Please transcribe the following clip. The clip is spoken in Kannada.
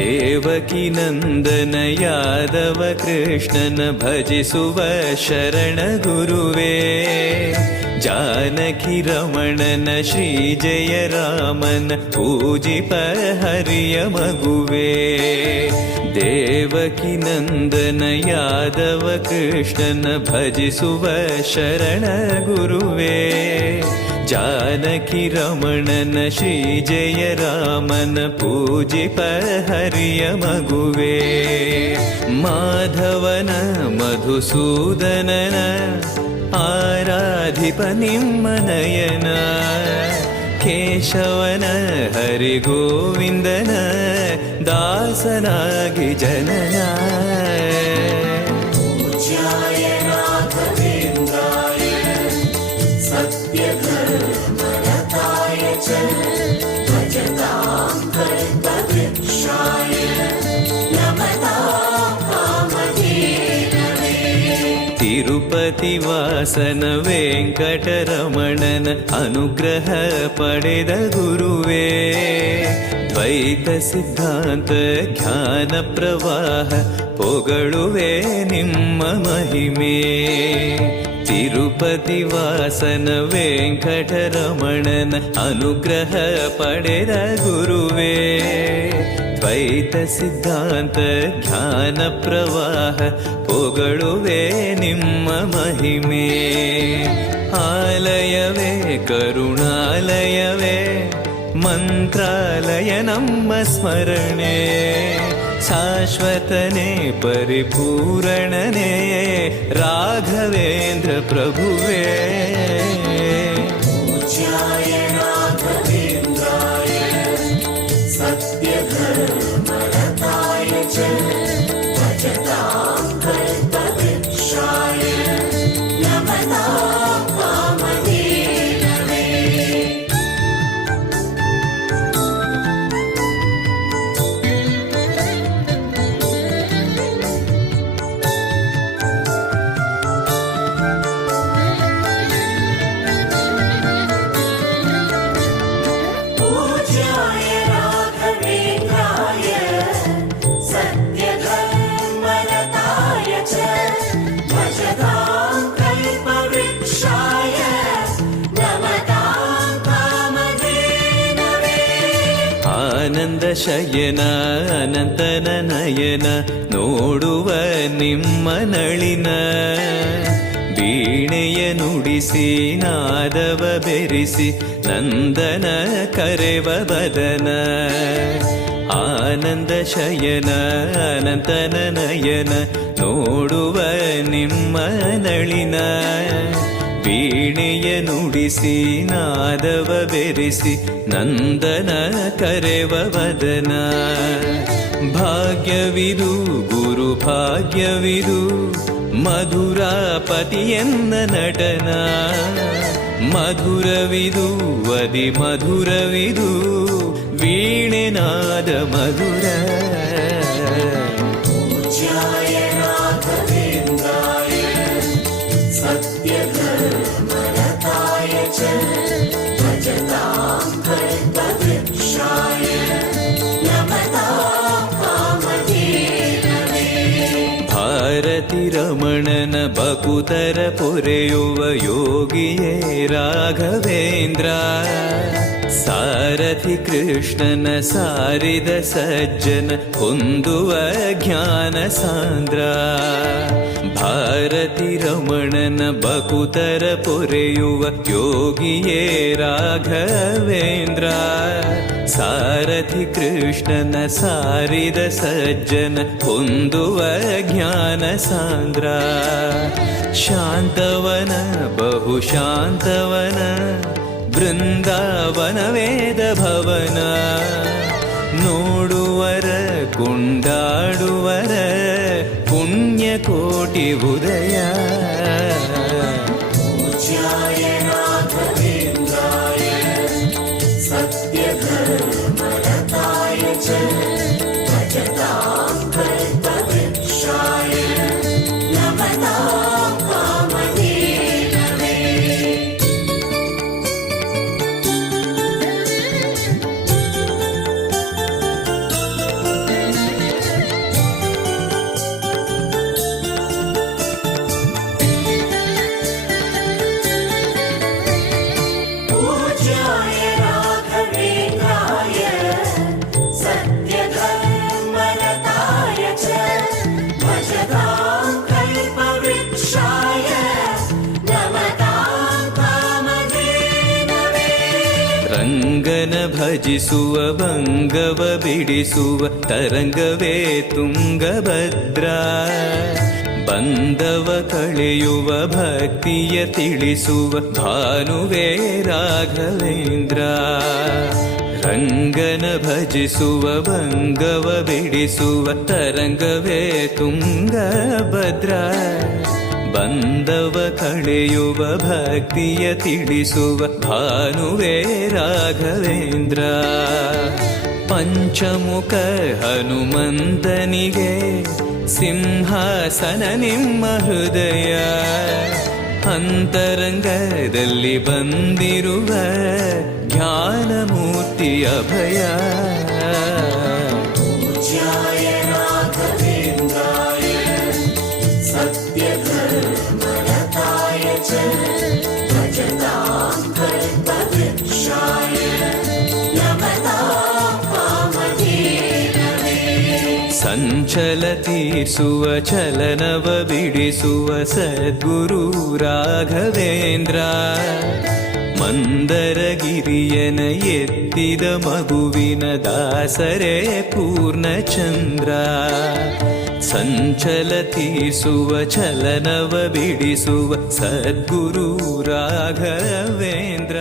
ದೇವಕಿ ನಂದನ ಯಾದವ ಕೃಷ್ಣನ ಭಜಿಸುವ ಶರಣ ಗುರುವೇ. ಜಾನಕಿ ರಮಣನ ಶ್ರೀ ಜಯ ರಾಮನ ಪೂಜಿಪ ಹರಿಯ ಮಗುವೇ. ದೇವಕಿ ನಂದನ ಯಾದವ ಕೃಷ್ಣನ ಭಜಿಸುವ ಶರಣ ಗುರುವೇ. ಜಾನಕಿ ರಮಣನ ಶ್ರೀ ಜಯ ರಾಮನ ಪೂಜಿಪ ಹರಿಯ ಮಗುವೇ. ಮಾಧವನ ಮಧುಸೂದನನ ಆರಾಧಿಪ ನಿಮ್ಮ ನಯನ. ಕೇಶವನ ಹರಿಗೋವಿಂದನ ದಾಸನಾಗಿ ಜನನ. ತಿರುಪತಿ ವಾಸನ ವೆಂಕಟರಮಣನ ಅನುಗ್ರಹ ಪಡೆದ ಗುರುವೇ. ದ್ವೈತ ಸಿದ್ಧಾಂತ ಜ್ಞಾನ ಪ್ರವಾಹ ಪೊಗಳುವೆ ನಿಮ್ಮ ಮಹಿಮೆ. ತಿರುಪತಿ ವಾಸನ ವೆಂಕಟರಮಣನ ಅನುಗ್ರಹ ಪಡೆದ ಗುರುವೇ. ದ್ವೈತ ಸಿದ್ಧಾಂತ ಜ್ಞಾನ ಪ್ರವಾಹ ಪೊಗಳುವೆ ನಿಮ್ಮ ಮಹಿಮೆ. ಆಲಯವೇ ಕರುಣಾಲಯವೇ ಮಂತ್ರಾಲಯ ನಮ್ಮ ಸ್ಮರಣೆ. ಶಾಶ್ವತನೇ ಪರಿಪೂರಣನೇ ರಾಘವೇಂದ್ರ ಪ್ರಭುವೇ. ಆನಂದ ಶಯನ ಅನಂತನ ನಯನ ನೋಡುವ ನಿಮ್ಮ ನಳಿನ. ವೀಣೆಯ ನುಡಿಸಿ ನಾದವ ಬೆರೆಸಿ ನಂದನ ಕರೆವ ಬದನ. ಆನಂದ ಶಯನ ಅನಂತನ ನಯನ ನೋಡುವ ನಿಮ್ಮ ನಳಿನ. ವೀಣೆಯ ನುಡಿಸಿ ನಾದವ ಬೆರೆಸಿ ನಂದನ ಕರೆವ ವದನ. ಭಾಗ್ಯವಿದು ಗುರು ಭಾಗ್ಯವಿದು ಮಧುರಾಪತಿಯನ್ನ ನಟನ. ಮಧುರವಿದು ಅದಿ ಮಧುರವಿದು ವೀಣೆನಾದ ಮಧುರ. ಭಾರತಿ ರಮಣನ ಬಕುತರ ಪೊರೆಯುವ ಯೋಗಿಯೇ ರಾಘವೇಂದ್ರ. ಸಾರಥಿ ಕೃಷ್ಣನ ಸಾರಿದ ಸಜ್ಜನ ಹೊಂದುವ ಜ್ಞಾನ ಸಾಂದ್ರ. ಭಾರತಿ ರಮಣನ ಬಕುತರ ಪೊರೆಯುವ ಯೋಗಿಯೇ ರಾಘವೇಂದ್ರ. ಸಾರಥಿ ಕೃಷ್ಣನ ಸಾರಿದ ಸಜ್ಜನ ಹೊಂದುವ ಜ್ಞಾನ ಸಾಂದ್ರ. ಶಾಂತವನ ಬಹು ಶಾಂತವನ ಬೃಂದಾವನ ವೇದ ಭವನ. ನೋಡುವರ ಕೊಂಡಾಡುವರ ಪುಣ್ಯ ಕೋಟಿ ಉದಯ. ಭಜಿಸುವ ಭಂಗವ ಬಿಡಿಸುವ ತರಂಗವೇ ತುಂಗಭದ್ರಾ. ಬಂಧವ ಕಳೆಯುವ ಭಕ್ತಿಯ ತಿಳಿಸುವ ಭಾನುವೇ ರಾಘವೇಂದ್ರ. ರಂಗನ ಭಜಿಸುವ ಭಂಗವ ಬಿಡಿಸುವ ತರಂಗವೇ ತುಂಗಭದ್ರಾ. ಬಂಧವ ಕಳೆಯುವ ಭಕ್ತಿಯ ತಿಳಿಸುವ ಭಾನುವೇ ರಾಘವೇಂದ್ರ. ಪಂಚಮುಖ ಹನುಮಂತನಿಗೆ ಸಿಂಹಾಸನ ನಿಮ್ಮ ಹೃದಯ. ಅಂತರಂಗದಲ್ಲಿ ಬಂದಿರುವ ಜ್ಞಾನಮೂರ್ತಿ ಅಭಯ. ಸಂಚಲ ತೀರ್ಸುವ ಚಲನವ ಬಿಡಿಸುವ ಸದ್ಗುರು ರಾಘವೇಂದ್ರ. ಮಂದರಗಿರಿಯನ ಎತ್ತಿದ ಮಗುವಿನ ದಾಸರೇ ಪೂರ್ಣಚಂದ್ರ. ಸಂಚಲ ತೀರ್ಸುವ ಚಲನವ ಬಿಡಿಸುವ ಸದ್ಗುರು ರಾಘವೇಂದ್ರ.